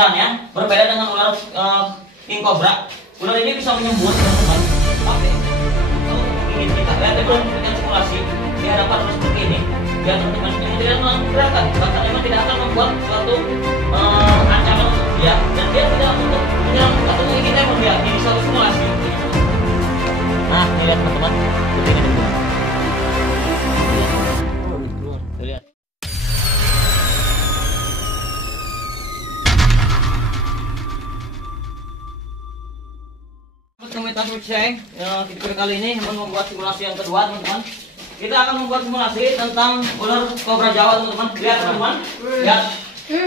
seburannya berbeda dengan ular king cobra. Ular ini bisa menyembur teman-teman, tapi kalau ingin kita lihat belum memberikan simulasi di hadapan ular seperti ini, ya teman-teman, yang tidak melakukan gerakan, bahkan memang tidak akan membuat suatu ancaman untuk dia, dan dia tidak untuk menyerang atau ingin dia melihat di suatu simulasi. Nah, ini lihat teman-teman, seperti ini teman-teman. Lihat. Komunitas Wucheng, video kali ini membuat simulasi yang kedua teman-teman. Kita akan membuat simulasi tentang ular kobra Jawa teman-teman. Lihat teman-teman, lihat.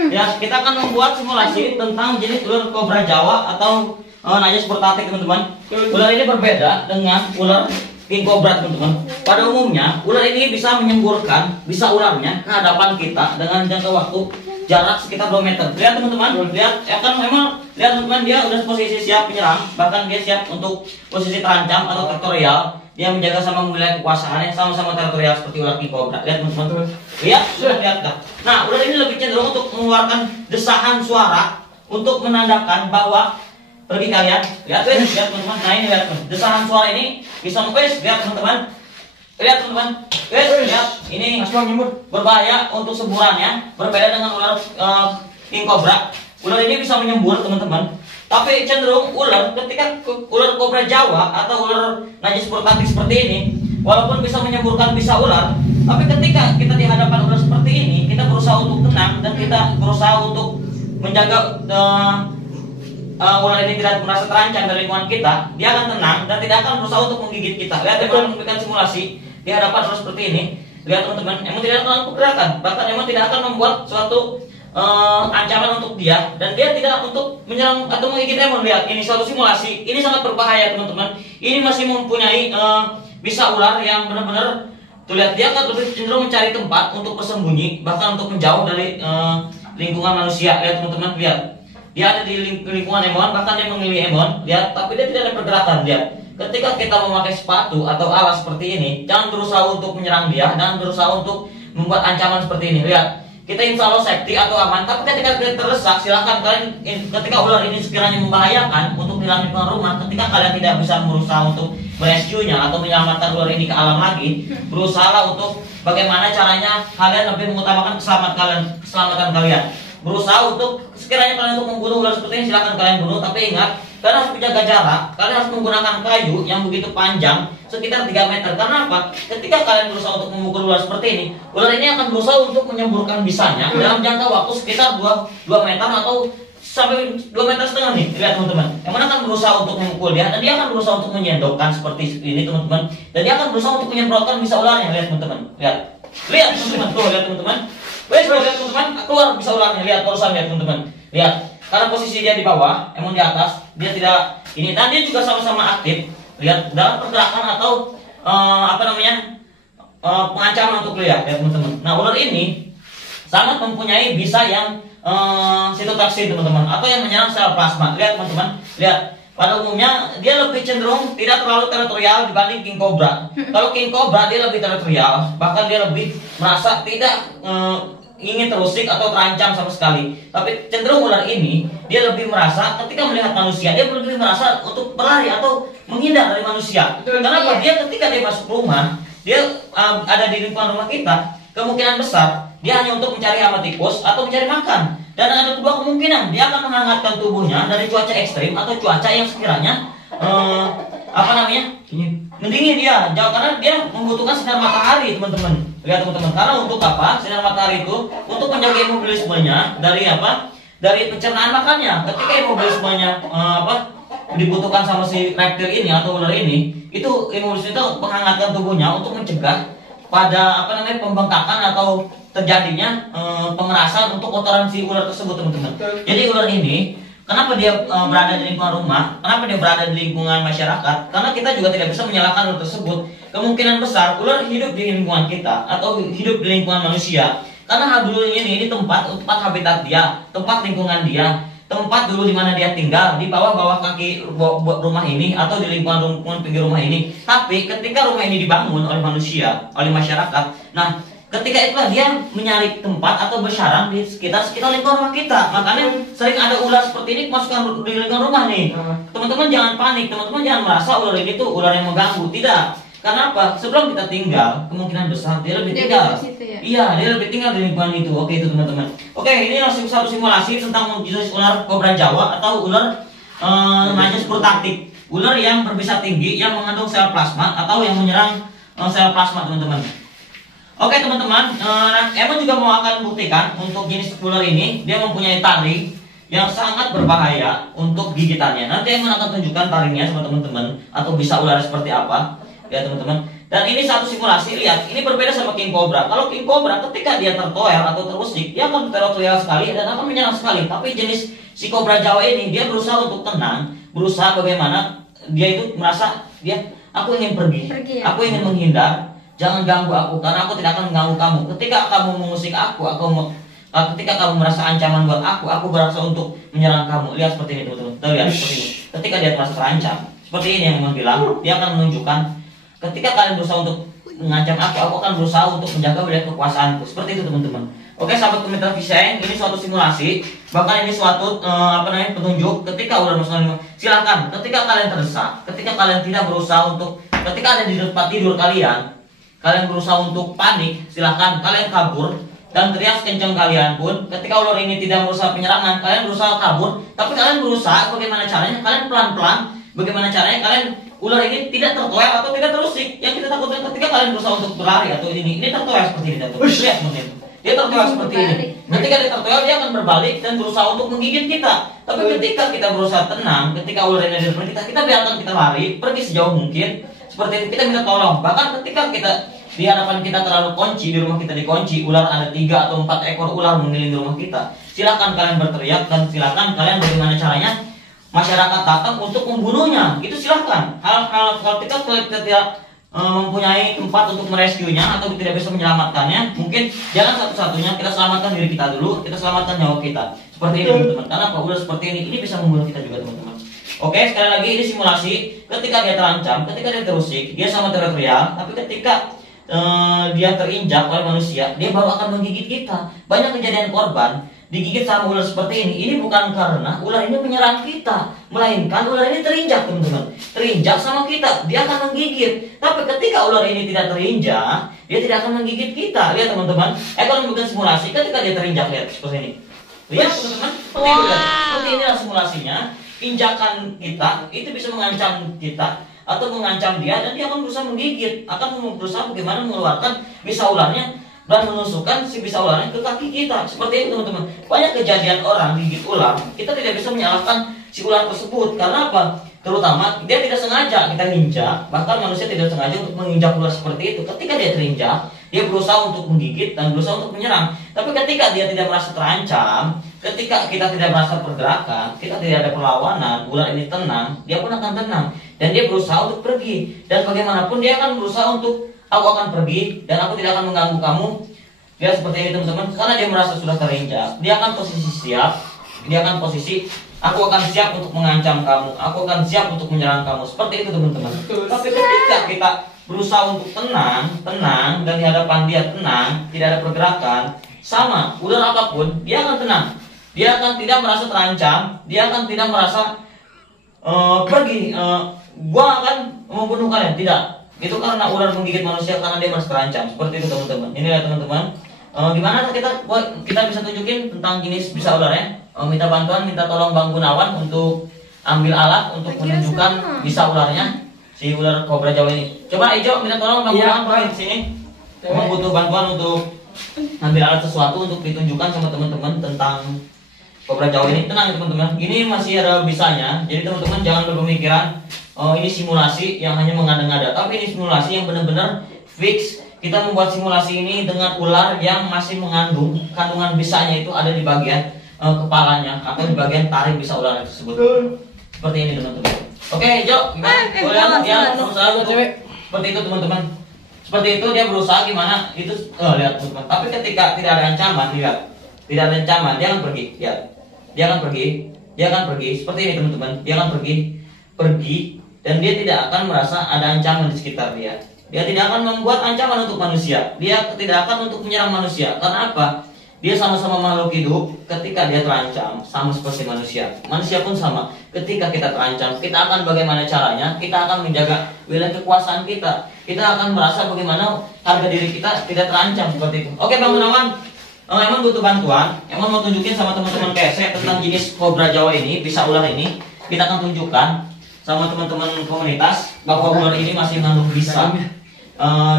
Ya, kita akan membuat simulasi tentang jenis ular kobra Jawa atau Najas Portatik teman-teman. Ular ini berbeda dengan ular king cobra teman-teman. Pada umumnya ular ini bisa menyemburkan, bisa ularnya ke hadapan kita dengan jangka waktu jarak sekitar 2 meter. Lihat teman-teman, lihat ya kan, memang lihat teman-teman, dia udah posisi siap menyerang, bahkan dia siap untuk posisi terancam atau teritorial. Dia menjaga sama wilayah kekuasaannya sama-sama teritorial seperti ular king cobra. Lihat teman-teman, lihat dah. Nah, ular ini lebih cenderung untuk mengeluarkan desahan suara untuk menandakan bahwa pergi kalian. Lihat teman-teman. Nah, ini lihat desahan suara ini bisa lihat teman-teman. Lihat teman-teman, lihat ini berbahaya untuk semburannya, berbeda dengan ular king cobra. Ular ini bisa menyembur teman-teman, tapi cenderung ular ketika ular kobra Jawa atau ular Najas Portatik seperti ini, walaupun bisa menyemburkan bisa ular, tapi ketika kita di hadapan ular seperti ini, kita berusaha untuk tenang dan kita berusaha untuk menjaga ular ini tidak merasa terancam dari lingkungan kita, dia akan tenang dan tidak akan berusaha untuk menggigit kita. Lihat teman-teman, memberikan simulasi di hadapan ular seperti ini. Lihat teman-teman, emang tidak akan melakukan gerakan, bahkan emang tidak akan membuat suatu ancaman untuk dia, dan dia tidak untuk menyerang atau menggigit emon. Lihat, ini suatu simulasi, ini sangat berbahaya teman-teman. Ini masih mempunyai bisa ular yang benar-benar tuh, lihat, dia akan lebih cenderung mencari tempat untuk bersembunyi, bahkan untuk menjauh dari lingkungan manusia. Lihat teman-teman, lihat. Dia ada di lingkungan emon, bahkan dia memilih emon, lihat, tapi dia tidak ada pergerakan. Lihat, ketika kita memakai sepatu atau alas seperti ini, jangan berusaha untuk menyerang dia, jangan berusaha untuk membuat ancaman seperti ini. Lihat, kita insya Allah safety atau aman, tapi ketika kita terdesak, silahkan kalian, ketika ular ini sekiranya membahayakan untuk di dalam lingkungan rumah, ketika kalian tidak bisa berusaha untuk merescue-nya atau menyelamatkan ular ini ke alam lagi, berusaha untuk bagaimana caranya kalian lebih mengutamakan keselamatan kalian. Berusaha untuk sekiranya kalian untuk membunuh ular seperti ini, silahkan kalian bunuh, tapi ingat, kalian harus menjaga jarak. Kalian harus menggunakan kayu yang begitu panjang, sekitar 3 meter. Karena apa? Ketika kalian berusaha untuk memukul ular seperti ini, ular ini akan berusaha untuk menyemburkan bisanya dalam jangka waktu sekitar 2 meter atau sampai 2,5 meter nih. Lihat teman-teman, yang mana akan berusaha untuk memukul dia, dan dia akan berusaha untuk menyendokkan seperti ini teman-teman, dan dia akan berusaha untuk menyemprotkan bisa ularnya. Lihat teman-teman, lihat teman-teman, tuh lihat teman-teman. Lihat teman-teman, keluar bisa ularnya. Lihat urusan, lihat teman-teman, lihat, karena posisi dia di bawah, emang di atas, dia tidak ini, dan dia juga sama-sama aktif. Lihat dalam pergerakan atau pengancaman untuk lihat teman-teman. Nah, ular ini sangat mempunyai bisa yang sitotoksi teman-teman, atau yang menyerang sel plasma. Lihat teman-teman, lihat, pada umumnya dia lebih cenderung tidak terlalu teritorial dibanding king cobra. Kalau king cobra dia lebih teritorial, bahkan dia lebih merasa tidak ingin terusik atau terancam sama sekali. Tapi cenderung ular ini dia lebih merasa ketika melihat manusia, dia lebih merasa untuk berlari atau menghindar dari manusia. Kenapa? Dia ketika dia masuk rumah, dia ada di lingkungan rumah kita, kemungkinan besar dia hanya untuk mencari hama tikus atau mencari makan. Dan ada kedua kemungkinan, dia akan menghangatkan tubuhnya dari cuaca ekstrim atau cuaca yang sekiranya mendingin dia, karena dia membutuhkan sinar matahari teman-teman. Lihat teman-teman, karena untuk apa? Sinar matahari itu untuk menjaga imunismenya dari apa? Dari pencernaan makannya. Ketika imunismenya dibutuhkan sama si reptil ini atau ular ini, itu imunisme itu menghangatkan tubuhnya untuk mencegah pada pembengkakan atau terjadinya pengerasan untuk kotoran si ular tersebut teman-teman. Jadi ular ini kenapa dia berada di lingkungan rumah, kenapa dia berada di lingkungan masyarakat, karena kita juga tidak bisa menyalahkan ular tersebut. Kemungkinan besar ular hidup di lingkungan kita atau hidup di lingkungan manusia, karena dulu ini tempat habitat dia, tempat lingkungan dia, tempat dulu di mana dia tinggal, di bawah kaki rumah ini atau di lingkungan pinggir rumah ini. Tapi ketika rumah ini dibangun oleh manusia, oleh masyarakat, nah ketika itulah dia mencari tempat atau bersarang di sekitar lingkungan rumah kita. Makanya sering ada ular seperti ini masukkan di lingkungan rumah nih. Teman-teman jangan panik, teman-teman jangan merasa ular ini tuh ular yang mengganggu. Tidak. Karena apa? Sebelum kita tinggal, kemungkinan besar dia lebih tinggal. Ya? Iya, dia lebih tinggal di lingkungan itu. Oke, itu teman-teman. Oke, ini satu simulasi tentang jenis ular kobra Jawa atau ular namanya taktik. Ular yang berbisa tinggi, yang mengandung sel plasma atau yang menyerang sel plasma, teman-teman. Oke, teman-teman, Emon juga mau akan buktikan untuk jenis ular ini, dia mempunyai taring yang sangat berbahaya untuk gigitannya. Nanti Emon akan tunjukkan taringnya sama teman-teman atau bisa ular seperti apa. Ya teman-teman, dan ini satu simulasi. Lihat, ini berbeda sama king cobra. Kalau king cobra ketika dia tertoel atau terusik, dia akan teriak sekali dan akan menyerang sekali. Tapi jenis si kobra Jawa ini, dia berusaha untuk tenang, berusaha bagaimana dia itu merasa aku ingin pergi ya? Aku ingin menghindar, jangan ganggu aku karena aku tidak akan mengganggu kamu. Ketika kamu mengusik aku ketika kamu merasa ancaman buat aku berasa untuk menyerang kamu. Lihat seperti ini teman-teman. Lihat seperti ini. Ketika dia merasa terancam, seperti ini yang bilang, dia akan menunjukkan. Ketika kalian berusaha untuk mengancam aku akan berusaha untuk menjaga wilayah kekuasaanku. Seperti itu teman-teman. Oke, sahabat komentar Visayang, ini suatu simulasi, bahkan ini suatu petunjuk. Ketika ular masuk, silakan. Ketika kalian terdesak, ketika kalian tidak berusaha untuk, ketika ada di tempat tidur kalian berusaha untuk panik, silakan kalian kabur dan teriak sekencang kalian pun. Ketika ular ini tidak berusaha penyerangan, kalian berusaha kabur, tapi kalian berusaha bagaimana caranya? Kalian pelan-pelan, bagaimana caranya kalian ular ini tidak tertoel atau tidak terusik. Yang kita takutkan ketika kalian berusaha untuk berlari atau ini tertoel seperti ini. Lihat teman-teman, dia tertoel seperti ini. Ketika dia tertoel, dia akan berbalik dan berusaha untuk menggigit kita. Tapi ketika kita berusaha tenang, ketika ular ini ada di depan kita biarkan kita lari, pergi sejauh mungkin. Seperti itu, kita minta tolong. Bahkan ketika kita di hadapan kita terlalu kunci, di rumah kita dikunci, ular ada 3 atau 4 ekor ular mengelilingi rumah kita, silakan kalian berteriak dan silakan kalian bagaimana caranya masyarakat datang untuk membunuhnya. Itu silahkan. Hal kita tidak mempunyai tempat untuk merescuenya atau tidak bisa menyelamatkannya, mungkin jalan satu-satunya kita selamatkan diri kita dulu, kita selamatkan nyawa kita. Seperti ini teman-teman. Karena apa? Ular seperti ini bisa membunuh kita juga teman-teman. Oke, sekali lagi ini simulasi. Ketika dia terancam, ketika dia terusik, dia sama teriak-teriak. Tapi ketika dia terinjak oleh manusia, dia baru akan menggigit kita. Banyak kejadian korban digigit sama ular seperti ini. Ini bukan karena ular ini menyerang kita, melainkan ular ini terinjak teman-teman. Terinjak sama kita, dia akan menggigit. Tapi ketika ular ini tidak terinjak, dia tidak akan menggigit kita. Lihat teman-teman, kalau bukan simulasi, ketika dia terinjak, lihat seperti ini. Lihat teman-teman, seperti inilah simulasinya. Injakan kita itu bisa mengancam kita atau mengancam dia, dan dia akan berusaha menggigit, akan berusaha bagaimana mengeluarkan bisa ularnya dan menusukkan si bisa ularnya ke kaki kita. Seperti itu teman-teman. Banyak kejadian orang gigit ular, kita tidak bisa menyalahkan si ular tersebut. Karena apa? Terutama dia tidak sengaja kita injak, bahkan manusia tidak sengaja untuk menginjak ular seperti itu. Ketika dia terinjak, dia berusaha untuk menggigit dan berusaha untuk menyerang. Tapi ketika dia tidak merasa terancam, ketika kita tidak merasa pergerakan, kita tidak ada perlawanan, ular ini tenang, dia pun akan tenang dan dia berusaha untuk pergi. Dan bagaimanapun dia akan berusaha untuk aku akan pergi dan aku tidak akan mengganggu kamu. Dia seperti ini teman-teman, karena dia merasa sudah terinjak, dia akan posisi siap, dia akan posisi aku akan siap untuk mengancam kamu, aku akan siap untuk menyerang kamu. Seperti itu teman-teman. Tapi ketika kita berusaha untuk tenang dan di hadapan dia tenang, tidak ada pergerakan, sama ular apapun, dia akan tenang. Dia akan tidak merasa terancam, dia akan tidak merasa pergi, gua akan membunuh kalian, tidak. Itu karena ular menggigit manusia karena dia merasa terancam. Seperti itu teman-teman. Inilah teman-teman. Gimana kita bisa tunjukin tentang jenis bisa ular ya? Minta bantuan, minta tolong Bang Gunawan untuk ambil alat untuk menunjukkan bisa ularnya si ular kobra Jawa ini. Coba Ijo minta tolong Bang Gunawan di sini. Bang butuh bantuan untuk ambil alat sesuatu untuk ditunjukkan sama teman-teman tentang kobra Jawa ini. Tenang ya teman-teman. Ini masih ada bisanya. Jadi teman-teman jangan berpemikiran ini simulasi yang hanya mengada-ngada, tapi ini simulasi yang benar-benar fix. Kita membuat simulasi ini dengan ular yang masih mengandung kandungan bisanya itu ada di bagian kepalanya atau di bagian taring bisa ular tersebut. Seperti ini teman-teman. Oke, Jo, gimana? Boleh dia berusaha seperti itu teman-teman. Seperti itu dia berusaha gimana? Itu lihat teman-teman. Tapi ketika tidak ada ancaman, lihat. Tidak ada ancaman, dia akan pergi. Lihat. Dia akan pergi. Dia akan pergi. Seperti ini teman-teman. Dia akan pergi dan dia tidak akan merasa ada ancaman di sekitar dia. Dia tidak akan membuat ancaman untuk manusia. Dia tidak akan untuk menyerang manusia. Karena apa? Dia sama-sama makhluk hidup. Ketika dia terancam, sama seperti manusia. Manusia pun sama. Ketika kita terancam, kita akan bagaimana caranya? Kita akan menjaga wilayah kekuasaan kita. Kita akan merasa bagaimana harga diri kita tidak terancam seperti itu. Oke Bang Gunawan, Emon butuh bantuan. Emon mau tunjukin sama teman-teman KSC tentang jenis kobra Jawa ini, bisa ular ini. Kita akan tunjukkan sama teman-teman komunitas bahwa ular ini masih mengandung bisa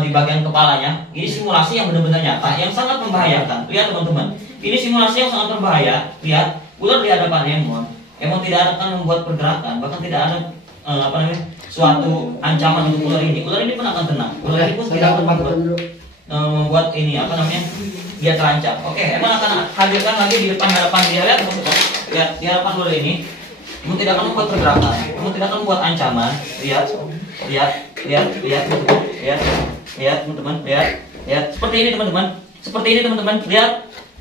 di bagian kepalanya. Ini simulasi yang benar-benar nyata, yang sangat membahayakan. Lihat teman-teman, ini simulasi yang sangat berbahaya. Lihat, ular di hadapan Emon. Emon tidak akan membuat pergerakan, bahkan tidak ada suatu ancaman untuk ular ini. Ular ini pun akan tenang. Ular ini pun tidak akan membuat ini dia terancam. Oke, Emon akan hadirkan lagi di depan hadapan dia. Lihat teman-teman, lihat di hadapan ular ini. Emon tidak akan membuat pergerakan. Emon tidak akan membuat ancaman. Lihat teman-teman, lihat seperti ini teman-teman, lihat.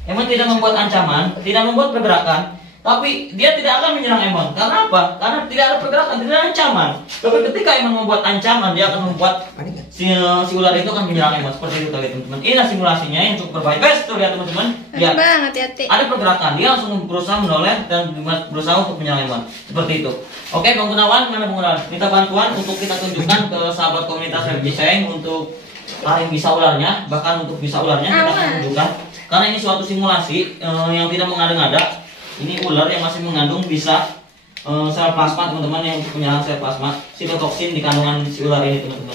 Emon tidak membuat ancaman, tidak membuat pergerakan, tapi dia tidak akan menyerang Emon. Karena apa? Karena tidak ada pergerakan, tidak ada ancaman. Tapi ketika Emon membuat ancaman, dia akan membuat si ular itu akan menyerang Emon. Seperti itu teman-teman. Inilah simulasinya yang cukup berbahaya. Guys, tuh lihat teman-teman. Lihat. Hati-hati. Ada pergerakan, dia langsung berusaha menoleh dan berusaha untuk menyerang Emon. Seperti itu. Oke, Bang Gunawan, mana Bang Gunawan? Minta bantuan untuk kita tunjukkan ke sahabat komunitas FGC untuk taring bisa ularnya, bahkan untuk bisa ularnya kita akan tunjukkan. Karena ini suatu simulasi yang tidak mengada-ngada. Ini ular yang masih mengandung bisa sel plasma teman-teman, yang menyerang sel plasma, sitotoksin di kandungan si ular ini teman-teman.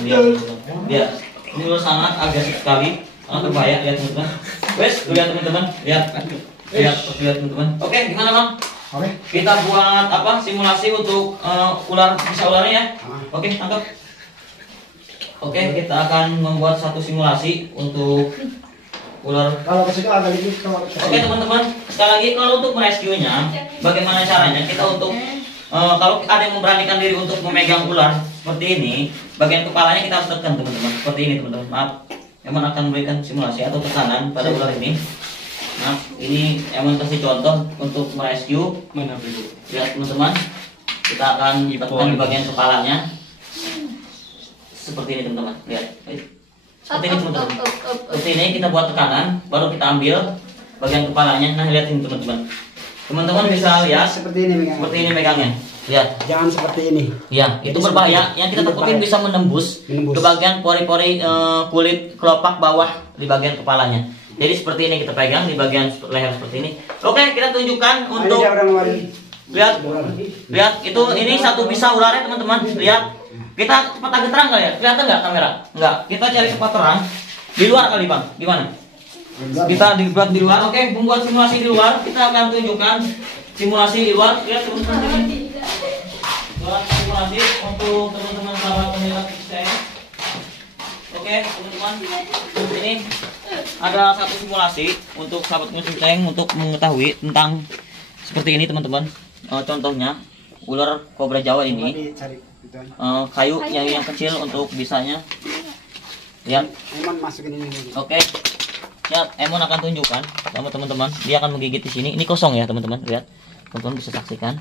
Lihat, ini ular sangat agresif sekali, sangat berbahaya. Lihat teman-teman. Wes, lihat teman-teman, lihat teman-teman. Oke, gimana Bang? Oke. Kita buat simulasi untuk ular bisa ularnya ya. Oke, tangkap. Oke, kita akan membuat satu simulasi untuk ular. Kalau ke situ agak dikit. Oke teman-teman, sekali lagi kalau untuk merescue-nya, bagaimana caranya? Kita untuk kalau ada yang memberanikan diri untuk memegang ular seperti ini, bagian kepalanya kita harus tekan teman-teman. Seperti ini teman-teman. Maaf, Emon akan memberikan simulasi atau tekanan pada ular ini. Nah, ini Emon kasih contoh untuk merescue. Lihat teman-teman, kita akan tekan di bagian kepalanya. Seperti ini teman-teman. Lihat. Seperti ini teman-teman. Seperti ini kita buat tekanan, baru kita ambil bagian kepalanya. Nah, lihat ini teman-teman. Teman-teman bisa lihat seperti ini megangnya. Seperti ini megangnya. Lihat. Jangan seperti ini. Ya, itu berbahaya. Yang kita takutin bisa menembus ke bagian pori-pori kulit kelopak bawah di bagian kepalanya. Jadi seperti ini kita pegang di bagian leher seperti ini. Oke, kita tunjukkan untuk lihat itu ini satu bisa ularnya teman-teman. Lihat. Kita cepat agak terang nggak ya? Kelihatan nggak kamera? Nggak. Kita cari tempat terang. Di luar kali Bang. Gimana? Kita dibuat di luar. Oke, membuat simulasi di luar. Kita akan tunjukkan simulasi di luar. Lihat teman-teman ini. Buat simulasi untuk teman-teman sahabat komunitas saya. Oke, teman-teman. Ini ada satu simulasi untuk sahabat komunitas saya untuk mengetahui tentang seperti ini teman-teman. Contohnya ular kobra Jawa ini. Kayu yang kecil untuk bisanya. Lihat. Emon masukin ini. Oke. Ya, Emon akan tunjukkan sama teman-teman. Dia akan menggigit di sini. Ini kosong ya, teman-teman. Lihat. Teman-teman bisa saksikan.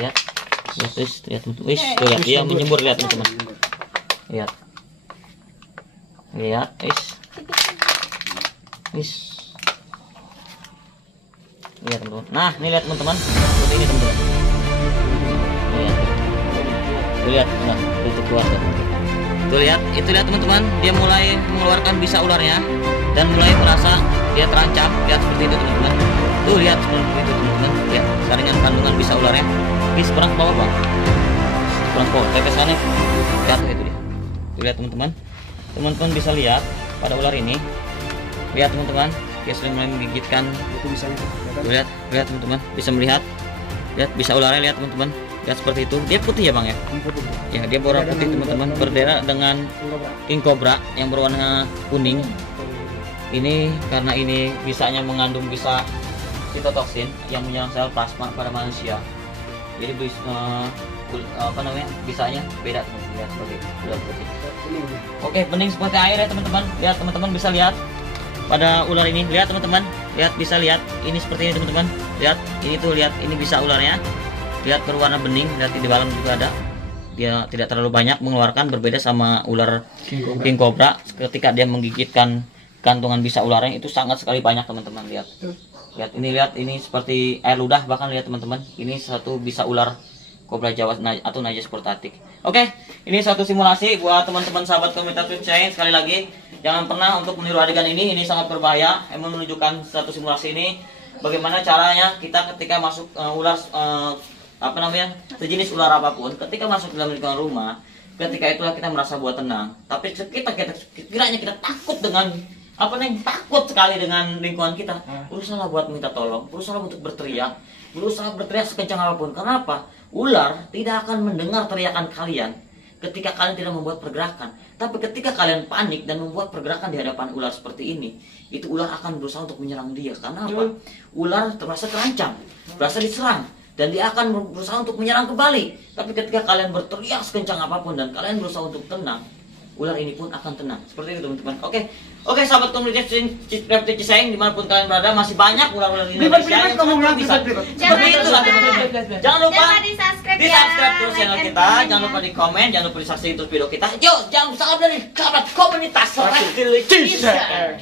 Lihat. Lihat teman-teman. Lihat. Dia menyembur, lihat teman-teman. Lihat. Lihat, Lihat teman-teman. Nah, ini lihat teman-teman. Seperti ini teman-teman. Lihat, nah, itu keluar tuh. Tuh lihat, itu lihat teman-teman, dia mulai mengeluarkan bisa ularnya dan mulai merasa dia terancam. Lihat seperti itu teman-teman. Tuh lihat seperti itu teman-teman. Lihat saringan kandungan bisa ularnya. Ini seberang bawah Bang. Seberang bawah, tetesannya. Lihat itu dia. Tuh lihat teman-teman. Teman-teman bisa lihat pada ular ini. Lihat teman-teman, dia sudah mulai menggigitkan. Itu bisa lihat teman-teman, bisa melihat. Lihat bisa ularnya, lihat teman-teman. Lihat seperti itu. Dia putih ya Bang ya? Ya, dia berwarna putih teman-teman, berbeda dengan king cobra yang berwarna kuning. Ini karena ini bisanya mengandung bisa sitotoksin yang menyerang sel plasma pada manusia. Jadi bisanya beda teman-teman. Lihat seperti itu. Lihat seperti itu. Oke, bening seperti air ya teman-teman. Lihat teman-teman bisa lihat pada ular ini. Lihat teman-teman. Lihat, bisa lihat. Ini seperti ini teman-teman. Lihat, ini tuh lihat, ini bisa ularnya. Lihat berwarna bening, lihat di dalam juga ada. dia tidak terlalu banyak mengeluarkan, berbeda sama ular king cobra. Ketika dia menggigitkan kantongan bisa ularnya itu sangat sekali banyak, teman-teman. Lihat. Lihat ini seperti air ludah, bahkan lihat teman-teman. Ini satu bisa ular kobra Jawa atau Naja sportatik. Oke, ini satu simulasi buat teman-teman sahabat komunitas Website. Sekali lagi, jangan pernah untuk meniru adegan ini sangat berbahaya. Emang menunjukkan satu simulasi ini bagaimana caranya kita ketika masuk ular sejenis ular apapun, ketika masuk dalam lingkungan rumah, ketika itulah kita merasa buat tenang. Tapi kiranya kita takut dengan takut sekali dengan lingkungan kita, berusaha buat minta tolong, berusaha untuk berteriak, berusaha berteriak sekencang apapun. Kenapa? Ular tidak akan mendengar teriakan kalian ketika kalian tidak membuat pergerakan. Tapi ketika kalian panik dan membuat pergerakan di hadapan ular seperti ini, itu ular akan berusaha untuk menyerang dia. Karena apa? Ular terasa terancam, merasa diserang, dan dia akan berusaha untuk menyerang kembali. Tapi ketika kalian berteriak sekencang apapun dan kalian berusaha untuk tenang, ular ini pun akan tenang. Seperti itu, teman-teman. Oke, sahabat komunitas Reptil Cisayang dimanapun kalian berada, masih banyak ular-ular di Indonesia yang sangat bisa. Seperti itulah, teman-teman. Jangan lupa di subscribe terus channel kita, jangan lupa di komen, jangan lupa di subscribe terus video kita. Yuk, jangan lupa dari komunitas Reptil Cisayang.